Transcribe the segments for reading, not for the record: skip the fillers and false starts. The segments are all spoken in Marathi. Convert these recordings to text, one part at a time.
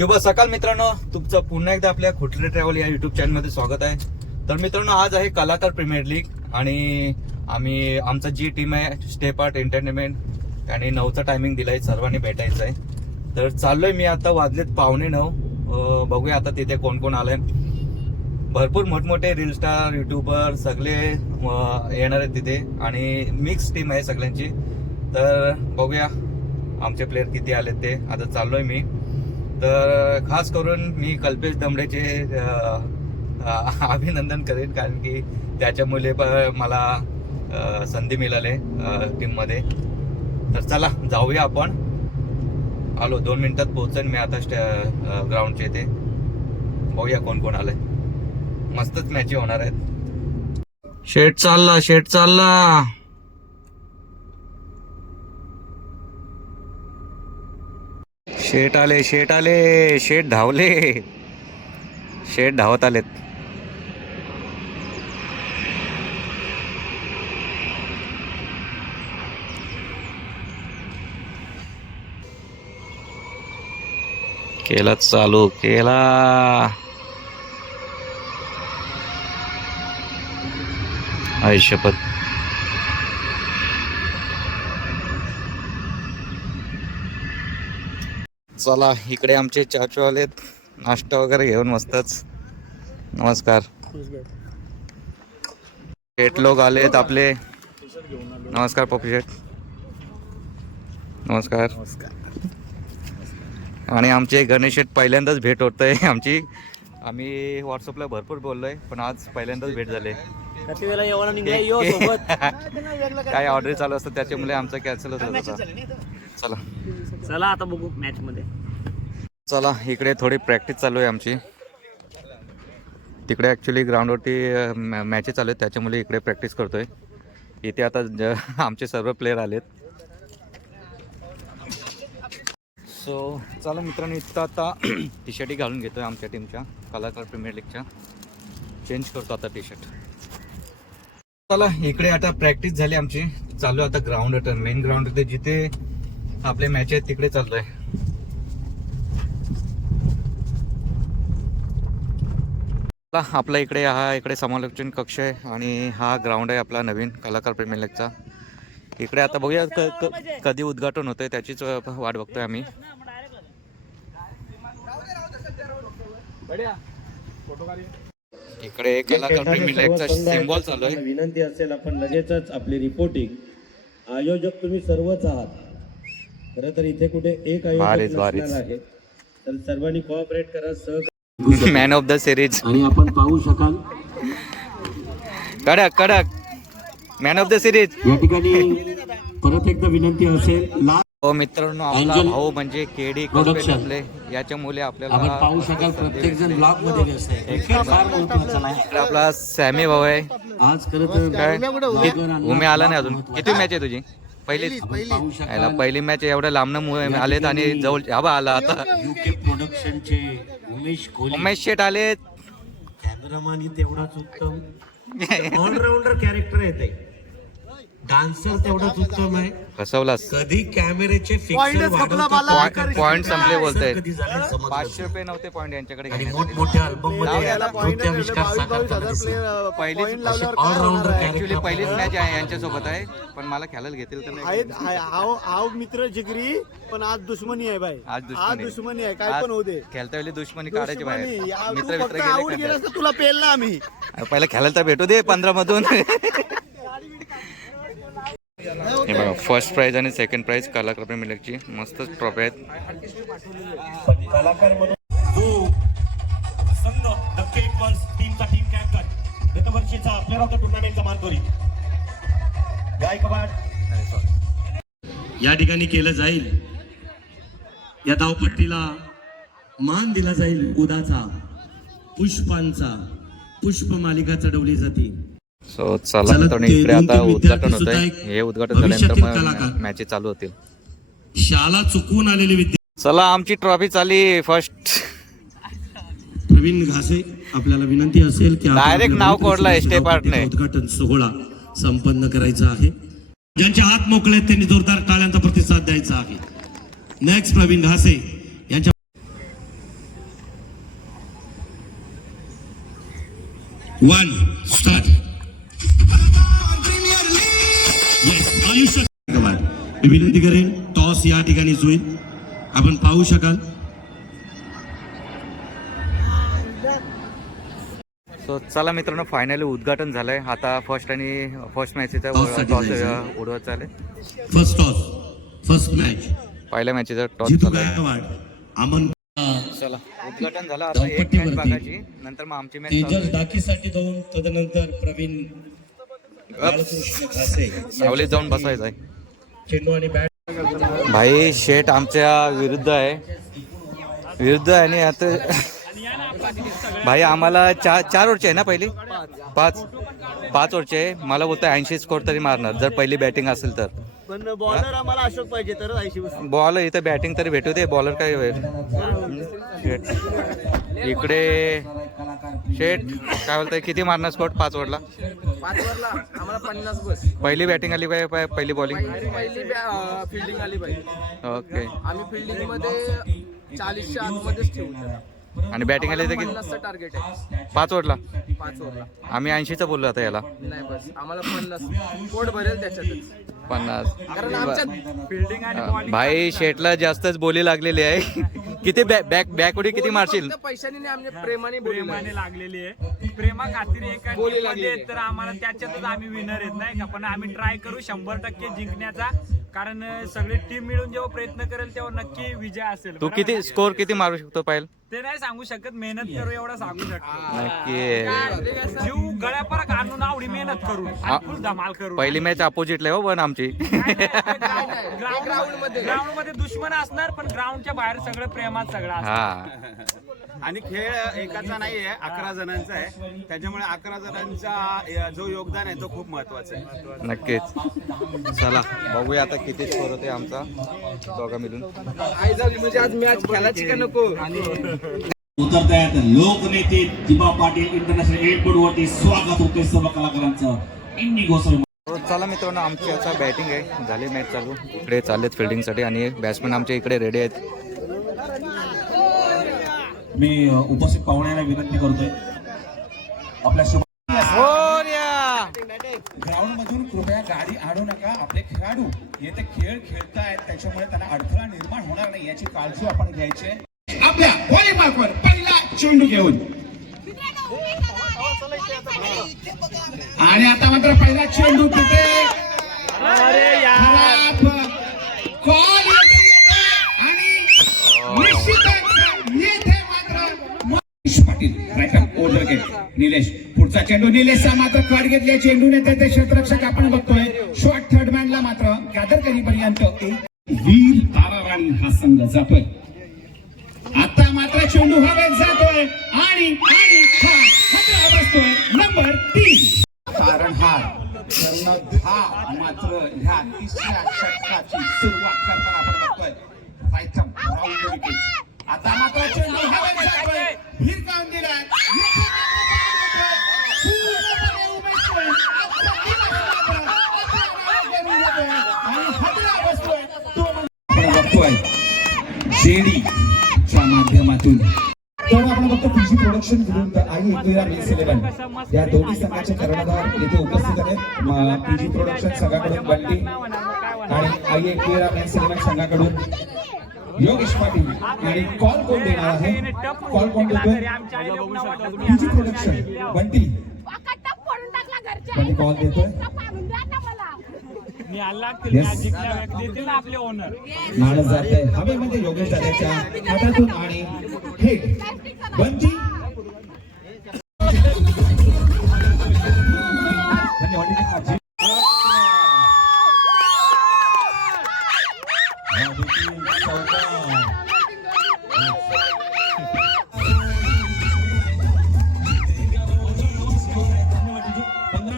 शुभ सकाळ मित्रांनो, तुमचं पुन्हा एकदा आपल्या खुटरे ट्रॅव्हल या युट्यूब चॅनल मध्ये स्वागत आहे. तर मित्रांनो, आज आहे कलाकार प्रीमियर लीग आणि आमचा जी टीम आहे स्टेप आर्ट एंटरटेनमेंट आणि 9चा टायमिंग दिलाय, सर्वांनी भेटायचं आहे. तर चाललोय मी आता, वाजलेत 8:45. बघूया आता तिथे कोण कोण आलंय. भरपूर मोठमोठे रील स्टार युट्यूबर सगळे येणार आहेत तिथे आणि मिक्स टीम आहे सगळ्यांची. तर बघूया आमचे प्लेयर किती आलेत ते. आता चाललोय मी. तर खास करून मी कल्पेश दमडेचे अभिनंदन करेन, कारण की त्याच्यामुळे मला संधी मिळाली टीममध्ये. तर चला जाऊया आपण. आलो 2 मिनिटात पोहोचेन मी आता ग्राउंडच्या इथे. बघूया कोण कोण आलंय. मस्तच मॅची होणार आहेत. शेट चालला शेट आले शेट धावले. शेट धावत आलेत. केला चालू केला. आई शपथ. चला इकडे आमचे चाचू आलेत, नाश्ता वगैरे घेऊन मस्तच. नमस्कार. शेट लोक आलेत आपले. नमस्कार पप्पू शेट. नमस्कार. आणि आमचे गणेश शेट पहिल्यांदाच भेट होत आहे आमची. आम्ही व्हॉट्सअपला भरपूर बोललोय, पण आज पहिल्यांदाच भेट झाले. काय ऑर्डर चालू असतं त्याच्यामुळे आमचं कॅन्सल होत होता. चला आता बघू मॅच मध्ये. चला इकडे थोडी प्रॅक्टिस चालू आहे आमची. तिकडे ॲक्च्युली ग्राउंडवरती मॅचेस चालू आहेत, त्याच्यामुळे इकडे प्रॅक्टिस करतोय. इथे आता आमचे सर्व प्लेयर आलेत. सो चला मित्रांनो, इथं आता टी शर्टही घालून घेतोय आमच्या टीमच्या कलाकार प्रीमियर लीगच्या. चेंज करतो आता टी शर्ट. चला इकडे आता प्रॅक्टिस झाली आमची. चालू आता ग्राउंड, मेन ग्राउंड होते जिथे आपले मॅच आहेत तिकडे चाललोय. आपला इकडे समालोचन कक्ष आहे आणि हा ग्राउंड आहे आपला नवीन कलाकार प्रीमियर लीगचा. इकडे आता बघूया कधी उद्घाटन होतंय त्याचीच वाट बघतोय आम्ही. इकडे कलाकार प्रीमियर लीगचा सिम्बॉल चालू आहे. विनंती असेल आपण लगेचच आपली रिपोर्टिंग. आयोजक तुम्ही सर्वच आहात. खरं तर इथे कुठे एक आयोजक नसणार आहे, तर सर्वांनी कोऑपरेट करा. मॅन ऑफ द सिरीज आणि आपण पाहू शकाल कडक मॅन ऑफ द सिरीज. या ठिकाणी परत एकदा विनंती असेल. हो मित्रांनो, आपला भाऊ म्हणजे केडी आपले, याच्यामुळे आपल्याला आपण पाहू शकाल प्रत्येक जण ब्लॉग मध्ये व्यस्त आहे. फार महत्त्वाचं नाही. इकडे आपला सॅमी भाऊ आहे. आज खरं तर काय उमे आला नाही अजून. किती मॅच आहे तुझी? पहिली मॅच एवढ्या लांबनं आलेत आणि जवळ हवा आला आता. युके प्रोडक्शनचे उमेश शेट आलेत. कॅमेरामॅन तेवढाच उत्तम, ऑलराऊंडर कॅरेक्टर येते. डान्सर तेवढाच उत्तम आहे. फसवलास. कधी कॅमेऱ्याचे फिक्सर पॉइंट संपले बोलताय. 500 रुपये नव्हते पॉइंट यांच्याकडे. आणि मोठमोठ्या अल्बम मध्ये नृत्याविष्कार साकार करतात. ऑलराऊंडर ऍक्च्युली पहिलीच मॅच आहे यांच्यासोबत आहे, पण मला खेळायला घेतील तर नाही. हाव मित्र जिगरी, पण आज दुश्मनी आहे भाई. आज दुश्मनी आहे. काय पण होऊ दे, खेळता वेळी दुश्मनी काढायची बाहेर. मित्र आऊट गेला तर तुला पेल ना आम्ही. पहिला खेळायला तर भेटू दे 15 मधून. हे बघा, फर्स्ट प्राइज आणि सेकंड प्राइज कलाकार प्रीमियर लीगची मस्तच ट्रॉफी आहेत. कलाकार म्हणून संघ नक्की टीमचा टीम कॅप्टन गत वर्षीचा प्लेअर ऑफ द टुर्नामेंटचा मानकरी गायकवाड या ठिकाणी केलं जाईल. या धावपट्टीला मान दिला जाईल. उदाचा पुष्पांचा पुष्पमालिका चढवली जाते. सो चला मित्रांनो, इकडे आता उद्घाटन होत आहे. हे उद्घाटन झाल्यानंतर मग मॅचेस चालू होतील. शाळा चुकवून आलेले विद्यार्थी. चला आमची ट्रॉफी चालली फर्स्ट. प्रवीण घासे, आपल्याला विनंती असेल की डायरेक्ट नाव कोडलं स्टेप आर्टने. उद्घाटन सोहळा संपन्न करायचा आहे. ज्यांचे हात मोकळे आहेत त्यांनी जोरदार टाळ्यांचा प्रतिसाद द्यायचा आहे. नेक्स्ट प्रवीण घासे यांच्या 1 स्टार्ट. आयुष्य मी विनंती करेन टॉस या ठिकाणीच होईल, आपण पाहू शकाल. सो चला मित्रांनो, फायनली उद्घाटन झालंय. आता फर्स्ट मॅचचा उडवत चालेल. First toss, first match. पहिल्या मॅचचा टॉस जितू चालू आहे. गायकवाड, अमन. चला उद्घाटन झालं. आता एक मॅच बघायची, नंतर मग आमची मॅच तेजस डाकीसाठी जाऊन तदनंतर प्रवीण बालकृष्ण घासे सावलीत जाऊन बसायचं आहे. चेंडू आणि बॅट. भाई शेट आमच्या विरुद्ध आहे आणि आता भाई आम्हाला चार ओव्हरची आहे ना, पहिली पाच ओव्हरची आहे. मला बोलतो 80 स्कोर तरी मारणार जर पहिली बॅटिंग असेल तर. पण बॉलर आम्हाला अशोक पाहिजे तर 80 बस. बॉल इथं बॅटिंग तरी भेटू दे, बॉलर काय होईल. इकडे शेट काय बोलतंय, किती मारणार स्कोर 5 ओव्हरला? 5 ओव्हरला आम्हाला 50 बस. पहिली बॅटिंग आली पाहिजे, पहिली बॉलिंग. पहिली फिल्डिंग आली पाहिजे. ओके. आम्ही फिल्डिंग मध्ये 40च्या आतमध्येच ठेवू. आणि बॅटिंग आली तर किती? 50चं टार्गेट आहे 5 ओव्हरला. 5 ओव्हरला. आम्ही 80चा बोललो आता याला. नाही बस आम्हाला 50 पोट भरेल त्याच्यातच. 50. कारण आमच्या फिल्डिंग आणि भाई शेटला जास्तच बोली लागलेली आहे. किती बॅक उडी किती मारशील? पैशाने नाही, आमच्या प्रेमाने प्रेमाने लागलेली आहे. प्रेमा खातीर एका team मध्ये तर आम्हाला त्याच्यातच आम्ही विनर येत नाही का, पण आम्ही ट्राय करू 100% जिंकण्याचा. कारण सगळी टीम मिळून जेव्हा प्रयत्न करेल तेव्हा नक्की विजय असेल. तू किती स्कोर किती मारू शकतो पाहिजे? ते नाही सांगू शकत, मेहनत करू एवढं सांगू शकतो. नक्की. जीव गळ्यापर्यंत आणून आवडी मेहनत करू, फुल धमाल करू. पहिली मॅच अपोजिटला हो पण आमची. ग्राउंड मध्ये दुश्मन असणार, पण ग्राउंडच्या बाहेर सगळं प्रेमात सगळं असणार. हा. आणि खेळ एकाचा नाहीये, 11 जणांचा आहे. त्याच्यामुळे 11 जणांचा जो योगदान आहे तो खूप महत्वाचा आहे. नक्कीच. चला बघूया आता किती स्कोर होते आमचा दोघा मिळून. म्हणजे आज मॅच खेळायची का नको. उतरतायत लोकनेते दिबा पाटील. इंटरनॅशनल एअरपोर्ट वरती स्वागत होते सर्व कलाकारांचं. इंडिगो चला मित्रांनो, आमची आता बॅटिंग आहे, झाली मॅच चालू. इकडे चाललेत फिल्डिंगसाठी आणि बॅट्समॅन आमच्या इकडे रेडी आहेत. मी उपस्थित पाहुण्यांना विनंती करतोय आपल्या ग्राउंड मधून कृपया गाडी आणू नका. आपले खेळाडू येथे खेळ खेळतायत, त्याच्यामुळे त्यांना अडथळा निर्माण होणार नाही याची काळजी आपण घ्यायची. आपल्या बॉलिंग मार्कवर पहिला चेंडू घेऊन आणि आता मात्र पहिला चेंडू तिथे खराब कॉल आणि निश्चितच येथे मात्र मनीष पाटील राईट ऑर्डर घेत. निलेश पुढचा चेंडू, निलेशचा मात्र कट घेतल्या चेंडूने ते क्षेत्ररक्षक आपण बघतोय. शॉर्ट थर्ड मॅनला मात्र गॅदर करीपर्यंत एक वीर ताराराणी हा संघ जातोय. आता मात्र चेंडू हवेत जातोय आणि हा बसतोय नंबर 3. तारणहार कर्णधार मात्र ह्या 3ऱ्या षटकाची सुरुवात करताना आपण बघतोय प्रथम राऊंड विकेट. आता मात्र चेंडू हवेत जातोय, भिरकावून दिलाय. बघतोय जेडीच्या माध्यमातून. तर आपण बघतो पीजी प्रोडक्शन विरुद्ध आई एकविरा मेन्स 11 या दोन्ही संघाचे कर्णधार येथे उपस्थित आहेत. पीजी प्रोडक्शन संघाकडून बंटी आणि आई एकविरा मेन्स 11 संघाकडून योगेश पाटील. आणि कॉल कोण देणार आहे? कॉल कोण देतोय? पीजी प्रोडक्शन बंटी कॉल देतोय. आपले ओनर नाणं जात आहे हवेमध्ये योगेश दादाच्या हातातून आणि हेट बंटी. धन्यवाद.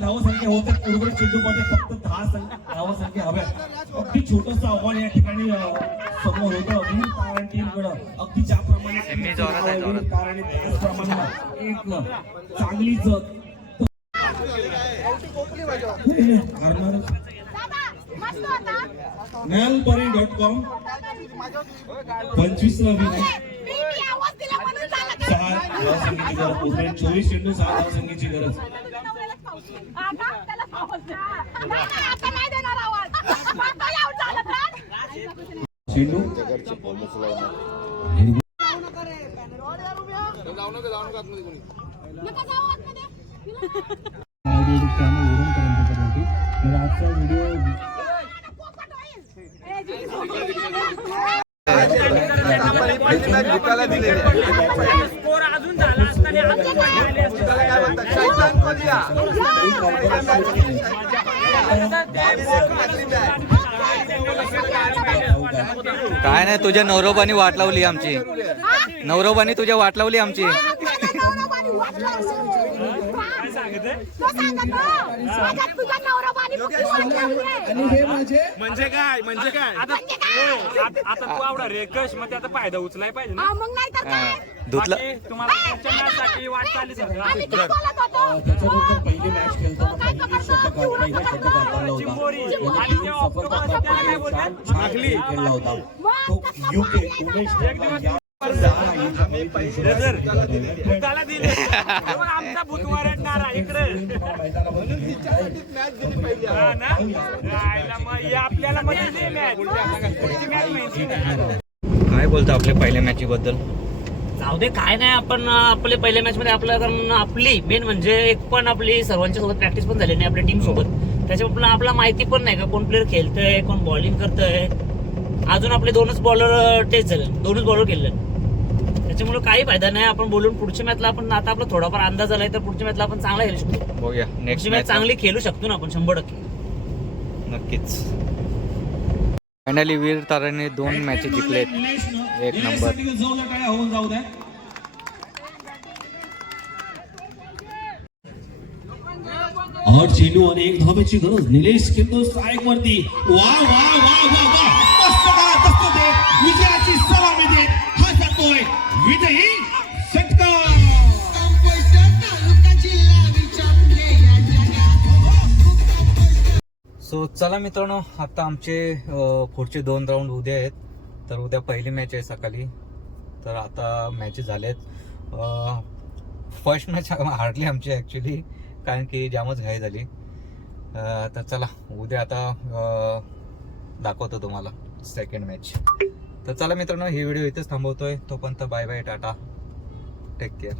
धावसंख्या होत उर्वरित चेंडूमध्ये फक्त 10 धावसंख्या हव्यात. अगदी छोटंसं आव्हान या ठिकाणी समोर होतं वीर तारण टीमकडं. अगदी ज्याप्रमाणे कारण त्याचप्रमाणे एक चांगलीच nalpare.com 25वा विनय 4 धावसंख्येची गरज. तोपर्यंत 24 चेंडू 6 धावसंख्येची गरज. चेंडू आजचा व्हिडिओ स्कोर अजून झाला असताना अजून आले काय नाही, तुझ्या नवरोबानी वाट लावली आमची. नवरोबानी तुझ्या वाट लावली आमची. म्हणजे काय म्हणजे काय आता तू आवडा रेकश मग त्याचा फायदा उचलाय पाहिजे ना. मग नाही तर काय? धुतला बाकी तुम्हाला पुढच्या मॅचसाठी वाट चालली आम्ही काय बोलत होतो? त्याच्यानंतर पहिली मॅच खेळताना पहिली षटक पहिला षटक हाताळला होता. चिंबोरी याला आणि खूप जेव्हा सफर ऑक्टोबर करताना त्याला काय छान बोलतात छान खेळला होता. तो UK उमेश त्याला दिले मग आमचा भूतवार नारा इकडे हा ना राहायला मग हे आपल्याला मध्ये दे मॅच पुढची मॅच माहिती नाही. काय बोलतो आपल्या पहिल्या मॅची बद्दल? जाऊ दे काय नाही. आपण आपले पहिल्या मॅच मध्ये आपलं कारण आपली मेन म्हणजे एक पण आपली सर्वांच्या सोबत प्रॅक्टिस पण झाली नाही आपल्या टीम सोबत. त्याच्यामुळे आपल्याला माहिती पण नाही का कोण प्लेअर खेळतंय कोण बॉलिंग करतंय. अजून आपले 2च बॉलर टेस्ट झाले 2च बॉलर खेळले. त्याच्यामुळे काही फायदा नाही. आपण बोलून पुढच्या मॅचला आपण आता आपला थोडाफार अंदाज आलाय तर पुढच्या मॅचला आपण चांगला खेळू शकतो. बघूया नेक्स्ट पुढची मॅच चांगली खेळू शकतो ना आपण 100%. नक्कीच. फायनली वीर ताराने 2 मॅचेस जिंकलेत. एक नंबर. होऊन जाऊ द्या. और चेंडू आणि एक धावेची गरज. निलेश खेळतो स्ट्राईक वरती. वा वा वा वा वा मस्त करा मस्त दे. विजयाची सलामी देत हा जातोय विजयी षटकार. सो चला मित्रांनो, आता आमचे पुढचे 2 राऊंड उद्या आहेत. तर उद्या पहिली मॅच आहे सकाळी. तर आता मॅचेस झालेत. फर्स्ट मॅच हार्डली आमची ॲक्च्युली, कारण की जामच घाई झाली. तर चला उद्या आता दाखवतो तुम्हाला सेकंड मॅच. तर चला मित्रांनो, ही व्हिडिओ इथेच थांबवतोय. तोपर्यंत bye bye, tata, take care.